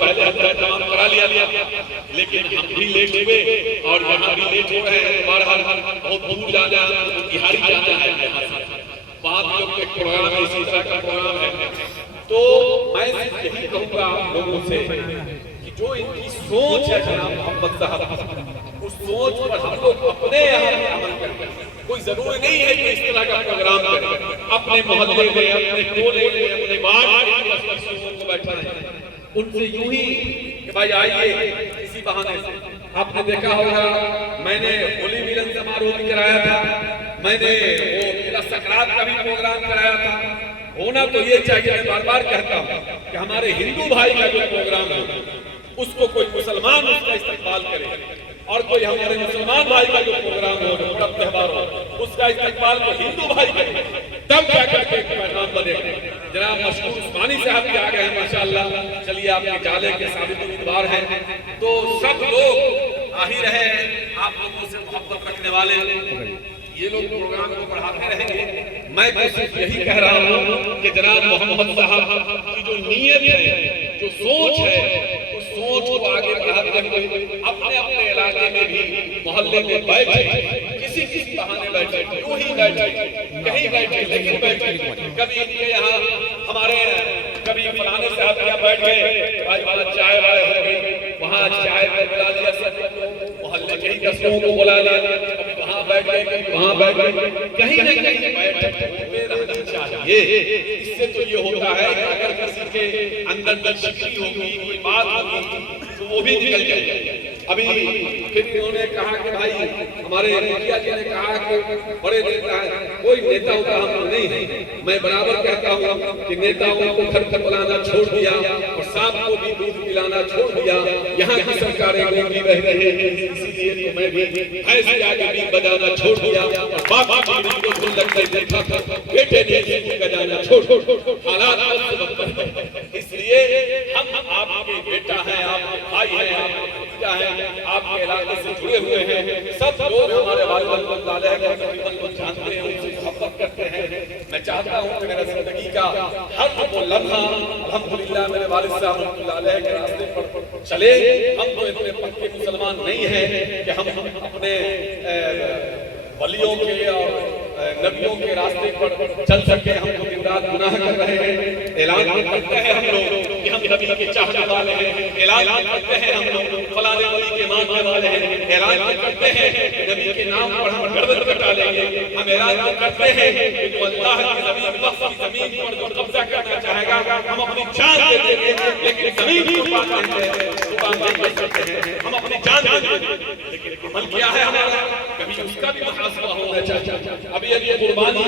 پہلے حضرت تمام کرا لیا لیکن ہم بھی لیٹ ہوئے اور یہاں بھی لیٹ ہو رہے ہیں. بہرحال بہت دور جانا ہے, بہاری جانا ہے یہاں سے, وہاں بھی لوگ ایک پروگرام ہے, اسی طرح کا پروگرام ہے. تو میں صرف یہی کہوں گا آپ لوگوں سے کہ جو ان کی سوچ ہے جناب محمد صاحب, اس سوچ پر ہم لوگ اپنے یہاں عمل کریں. کوئی ضروری نہیں ہے کہ اس طرح کا پروگرام کریں, اپنے محلے میں, اپنے ٹولے میں, اپنے وارڈ میں کو بیٹھا ہے ان سے یوں ہی کہ بھائی آئیے اسی بہانے سے. آپ نے دیکھا ہوگا میں نے ہولی ملن سماروہ بھی کرایا تھا, میں نے وہ سکرات کا بھی پروگرام کرایا تھا. ہونا تو یہ چاہیے, میں بار بار کہتا ہوں کہ ہمارے ہندو بھائی کا جو پروگرام ہو اس کو کوئی مسلمان اس کا استقبال کرے, اور کوئی ہمارے مسلمان بھائی کا جو پروگرام ہو, جو بڑا تہوار ہو, اس کا استقبال کو ہندو بھائی کرے, تب جا کر کے ایک پیغام بنے. جناب مشکور عثمانی صاحب بھی آ گئے ہیں ماشاءاللہ. چلیے آپ کے جالے کے ثابت امیدوار ہیں, تو سب لوگ آ ہی رہے ہیں. آپ لوگوں سے محبت رکھنے والے یہ لوگ پروگرام کو بڑھاتے رہیں گے. میں تو صرف یہی کہہ رہا ہوں کہ جناب محمد صاحب کی جو نیت ہے, جو سوچ ہے, اس سوچ کو آگے بڑھاتے ہوئے اپنے اپنے علاقے میں بھی محلے میں بیٹھے, کسی کسی بہانے بیٹھے, یوں ہی بیٹھے, کہیں بیٹھے, لیکن بیٹھے. کبھی ان کے یہاں ہمارے کبھی فلانے صاحب کے یہاں بیٹھ گئے, بھائی وہاں چائے والے ہو گئی, وہاں چائے پہ بلا لیا سب محلے کے ہی 10 لوگوں کو بلا لیا, وہاں بیٹھ گئے, وہاں بیٹھ گئے, کہیں نہ کہیں بیٹھ ہوئے رہنا چاہیے. اس سے تو یہ ہوتا ہے کہ اگر کسی کے اندر دلچسپی ہوگی, کوئی بات ہوگی, تو وہ بھی نکل جائے گی. ابھی پھر انہوں نے کہا کہ بھائی ہمارے مکھیا جی نے کہا کہ بڑے نیتا ہیں, کوئی نیتا ہوگا ہم نہیں ہیں. میں برابر کہتا ہوں کہ نیتاؤں کو گھر گھر بلانا چھوڑ دیا اور سانپ کو بھی دودھ پلانا چھوڑ دیا. یہاں کی سرکاریں گونگی رہ رہے ہیں, اسی لیے تو میں بھی ایسے آگے بھی بجانا چھوڑ دیا, اور باپ کو دھن لگ کر دیکھا تھا, بیٹے نے بھی بجانا چھوڑ. حالات اس لیے ہم آپ کے بیٹا ہیں, آپ کے بھائی ہیں, آپ کے بھتیجا ہیں, آپ کے علاقے سے جڑے ہوئے ہیں. سب لوگ ہمارے والد تقریباً کو جانتے ہیں, ان سے محبت کرتے ہیں. میں چاہتا ہوں کہ میرا زندگی کا ہر وہ لمحہ الحمدللہ میرے والد صاحب رحمۃ اللہ علیہ کے راستے پر چلے. ہم تو اتنے پکے مسلمان نہیں ہیں کہ ہم اپنے ولیوں کے اور نبیوں کے راستے پر چل سکے. ہم تو دن رات گناہ کر رہے ہیں. اعلان کرتے ہیں ہم لوگ کہ ہم نبی کے چاہنے والے ہیں, اعلان کرتے ہیں ہم لوگ فلانے ولی کے ماننے والے ہیں, اعلان کرتے ہیں نبی کے نام پر ہم گردن کٹا لیں گے. ہم اعلان کرتے ہیں کہ جو اللہ کی زمین وقف کی زمین پر جو قبضہ کرنا چاہے گا ہم اپنی جان دے دیں گے, لیکن زمین کو پاتے ہیں, ہم اپنی جان دے دیں گے. لیکن عمل کیا ہے ہمارا, کبھی اس کا بھی محاسبہ ہونا چاہیے. ابھی یہ قربانی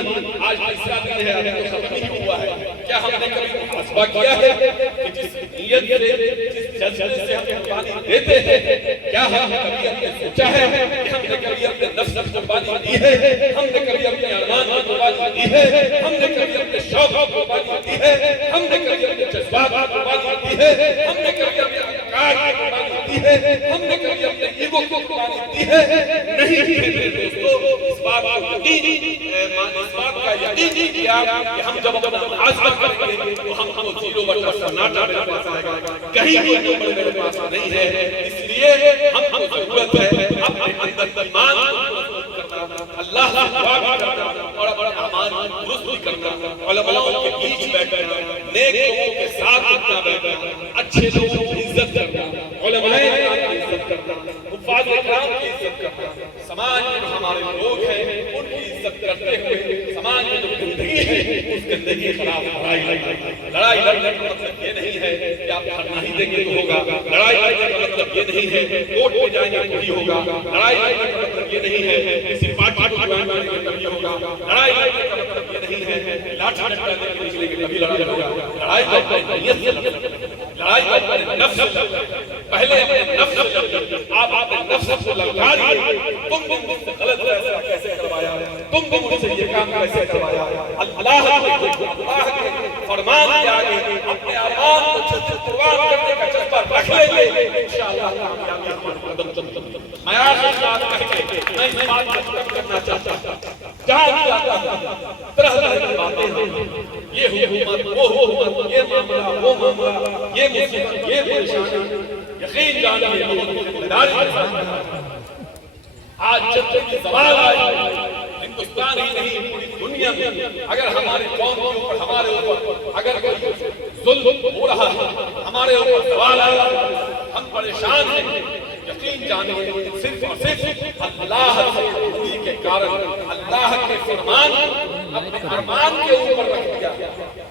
آج تیسرا دن ہے, ابھی تو ختم نہیں ہوا ہے. کیا ہم نے کبھی محاسبہ کیا ہے کہ جس نیت سے, جس جذبے سے ہم قربانی دیتے ہیں, کیا ہم کبھی ہم نے سوچا ہے کہ ہم نے کبھی اپنے نفس کی قربانی دی ہے, ہم نے کبھی اپنے ارمان کی قربانی دی ہے, ہم نے کبھی اپنے شوق کی قربانی دی ہے, ہم نے کبھی اپنے جذبات کی قربانی دی ہے, ہم نے کبھی اپنے افکار کی قربانی دی ہے, ہم نے کبھی اپنے ایگو کی قربانی دی ہے؟ نہیں میرے دوستو, اس بات کا یقین کیا کہ ہم جب اپنا محاسبہ کریں گے تو ہم زیرو بٹا سناٹا میرے پاس آئے گا, کہیں کوئی نمبر میرے پاس نہیں ہے. اس لیے ہم کو ضرورت ہے اپنے اندر ایمان کرنا, اللہ سے دعا کرنا اور اپنا ایمان درست بھی کرنا, علماء کے بیچ بیٹھنا, نیک لوگوں کے ساتھ اٹھنا بیٹھنا, اچھے لوگوں کی عزت کرنا, علماء کی عزت کرنا, حفاظ کرام کی عزت کرنا. سماج میں ہمارے لوگ ہیں ان کی عزت کرتے ہوئے سماج میں جو گندگی ہے اس گندگی کے خلاف لڑائی لڑنے کا مطلب یہ نہیں ہے کہ آپ دھرنا ہی دیں گے تو ہوگا. لڑائی لڑنے کا مطلب یہ نہیں ہے کوٹ پہ جائیں گے تو ہی ہوگا. لڑائی لڑنے کا مطلب یہ نہیں ہے کسی پارٹی کو جوائن کریں گے تبھی ہوگا. لڑائی لڑنے کا مطلب یہ نہیں ہے لاٹھی ڈنڈا لے کے نکلیں گے تبھی لڑائی ہوگا. لڑائی کا نیت سے لڑائی کا نفس پہلے اپنے نفس آپ اپنے نفس کو للکاریے, تم مجھ سے غلط فیصلہ کیسے کروایا, تم مجھ سے یہ کام کیسے کروایا. اللہ کے فرمان کے آگے اپنے اعمال کو قربان کرنے کا جذبہ رکھ لیں گے, انشاءاللہ کامیابی ہمارے قدم چلتی. میں آخر بات کہہ کے میں اس بات کو ختم کرنا چاہتا ہوں. جہاں بھی آتا ہوں طرح طرح کی باتیں ہیں, یہ حکومت وہ حکومت، یہ معاملہ وہ معاملہ، یہ مصیبت یہ پریشانی، یقین جانیے بہت ذمہ داری کے ساتھ آج جب تک زوال آئے ہندوستان ہی نہیں پوری دنیا میں اگر ہمارے قوم کے اوپر ہمارے اوپر اگر کوئی ظلم ہو رہا ہے، ہمارے اوپر زوال آیا، ہم پریشان ہیں، یقین جانیے صرف اور صرف اللہ سے دوری کے کارن، اللہ کے فرمان اپنے فرمان کے اوپر رکھ دیا